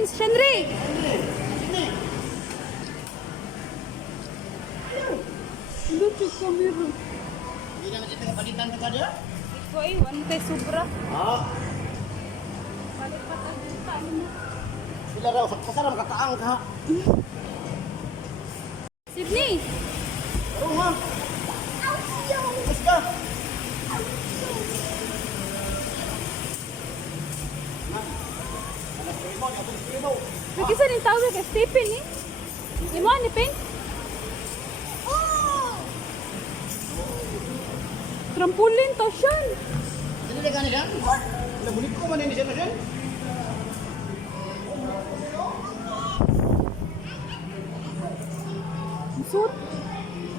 Prince, Shenry. Lucu kamera. Hindi naman siya tagapalitan ka dia? Iko ay, wante sobra. Balik pa tayo mo. Sila raw, kasaram kataang ka. Sydney. Oo nga. Mas ka. Nagkisa rin tawag kay Stephen eh. Imo ni Pink? Trampolin to siya. Sino na gani yan? Nabulit ko man ini siya na siya. Musot.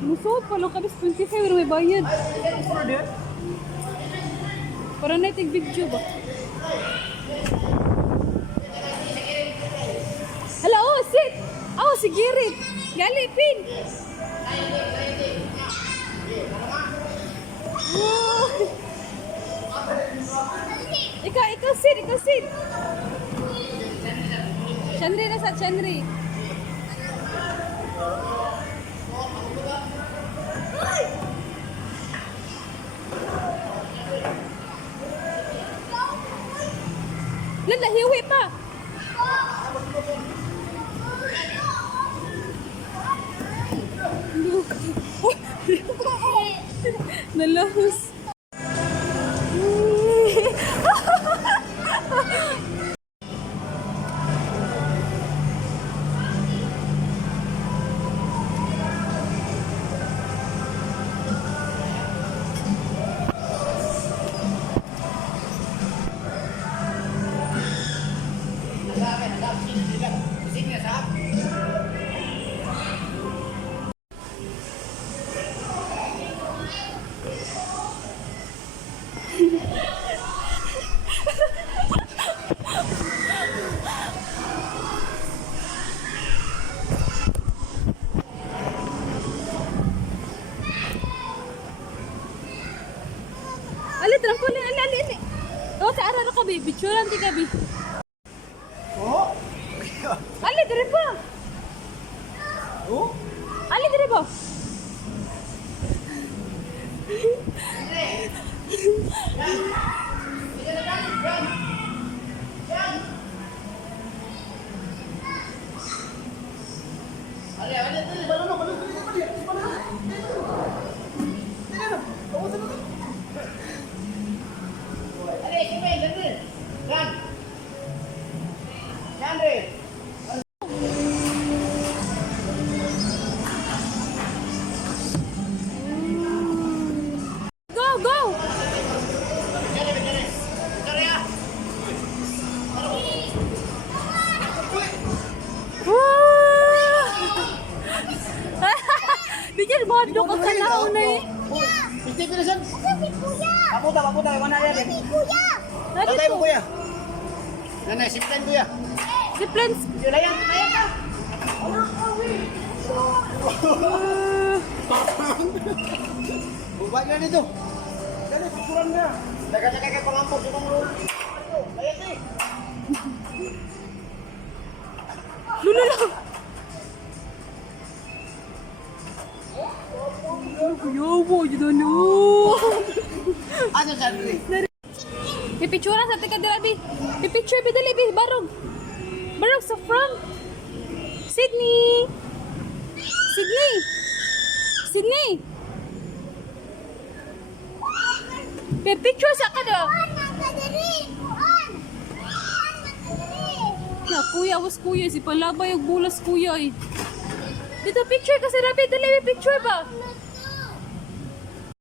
Musot pa lang kabis 25 pero may bayad. Para na itig video ba? Hala, oh, sit! Oh, si Girit! Gali, Pin! Oh. Ikaw sit! Chandri na sa Chandri. Lala, hiwi pa! Nalahos. Ali, trampolin, ali. Oh, sa araro ka, baby. Picturean ti ka, baby. Oh? Ali, dire pa. Oh? Ali, dire pa. Go! Bigyan mo do ko sa naon na eh. Piti ko na siya. Paputa, wala yan eh. Dali Tatay mo po. kuya. Nanay, simplain kuya. Si Prince. Layan ka. Bubat ka nito. Dali, pagkuran na. Daga-daga kay pangampos yung mga lolo. Layan eh. Lulu. Kuyawa, yun na. Ano sa dali? Pipicturean sa tika dali. Pipicture bi dali bi barog. Barog sa front. Sydney. Pipicture sa kada. Ya, kuya, was kuya. Si Palabay yung bulas kuya eh. Dito picture kasi rapi. Dali, may picture ba?